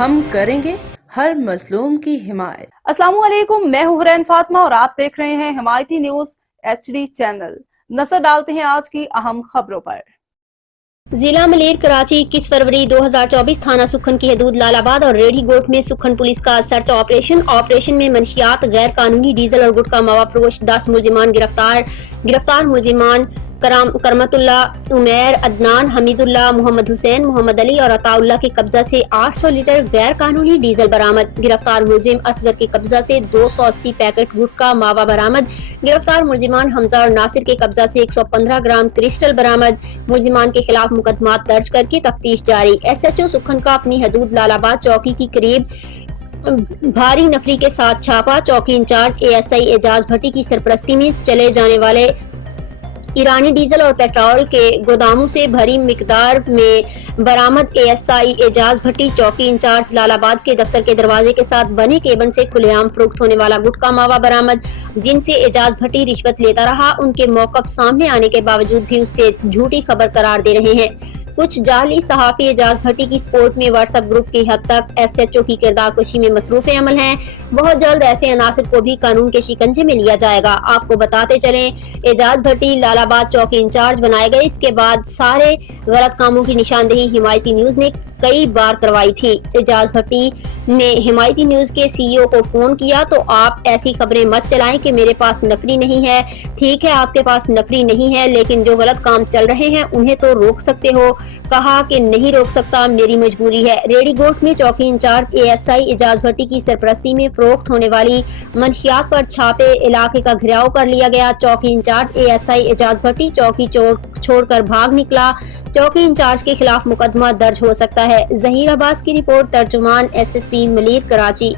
ہم کریں گے ہر مظلوم کی حمایت۔ السلام علیکم، میں ہوں حرین فاطمہ اور آپ دیکھ رہے ہیں حمایتی نیوز HD چینل۔ نظر ڈالتے ہیں آج کی اہم خبروں پر۔ ضلع ملیر کراچی 21 فروری 2024 تھانہ سکھن کی حدود لال آباد اور ریڑھی گوٹ میں سکھن پولیس کا سرچ آپریشن میں منشیات، غیر قانونی ڈیزل اور گٹکا مواد فروش 10 ملزمان گرفتار ملزمان کرمت اللہ، عمیر، عدنان، حمید اللہ، محمد حسین، محمد علی اور عطا اللہ کے قبضہ سے 800 لیٹر غیر قانونی ڈیزل برآمد۔ گرفتار ملزم اصغر کے قبضہ سے 280 پیکٹ گٹکا ماوا برآمد۔ گرفتار ملزمان حمزہ اور ناصر کے قبضہ سے 115 گرام کرسٹل برآمد۔ ملزمان کے خلاف مقدمات درج کر کے تفتیش جاری۔ SHO سکھن کا اپنی حدود لال آباد چوکی کی قریب بھاری نفری کے ساتھ چھاپا۔ چوکی انچارج ASI اعجاز بھٹی کی سرپرستی میں چلے جانے والے ایرانی ڈیزل اور پیٹرول کے گوداموں سے بھری مقدار میں برآمد۔ ASI اعجاز بھٹی چوکی انچارج لال آباد کے دفتر کے دروازے کے ساتھ بنے کیبن سے کھلے عام فروخت ہونے والا گٹکا ماوا برآمد، جن سے اعجاز بھٹی رشوت لیتا رہا۔ ان کے موقف سامنے آنے کے باوجود بھی اس سے جھوٹی خبر قرار دے رہے ہیں۔ کچھ جعلی صحافی اعجاز بھٹی کی سپورٹ میں واٹس ایپ گروپ کی حد تک SHO کی کردار کشی میں مصروف عمل ہیں۔ بہت جلد ایسے عناصر کو بھی قانون کے شکنجے میں لیا جائے گا۔ آپ کو بتاتے چلیں، اعجاز بھٹی لال آباد چوکی انچارج بنائے گئے اس کے بعد سارے غلط کاموں کی نشاندہی حمایتی نیوز نے کئی بار کروائی تھی۔ اعجاز بھٹی نے حمایتی نیوز کے CEO کو فون کیا تو آپ ایسی خبریں مت چلائیں کہ میرے پاس نفری نہیں ہے۔ ٹھیک ہے، آپ کے پاس نفری نہیں ہے، لیکن جو غلط کام چل رہے ہیں انہیں تو روک سکتے ہو۔ کہا کہ نہیں روک سکتا، میری مجبوری ہے۔ ریڑھی گوٹ میں چوکی انچارج ASI اعجاز بھٹی کی سرپرستی میں فروخت ہونے والی منشیات پر چھاپے، علاقے کا گھیراؤ کر لیا گیا۔ چوکی انچارج ASI اعجاز بھٹی چوکی چھوڑ کر بھاگ نکلا۔ چوکی انچارج کے خلاف مقدمہ درج ہو سکتا ہے۔ ظہیر عباس کی رپورٹ، ترجمان SSP ملیر کراچی۔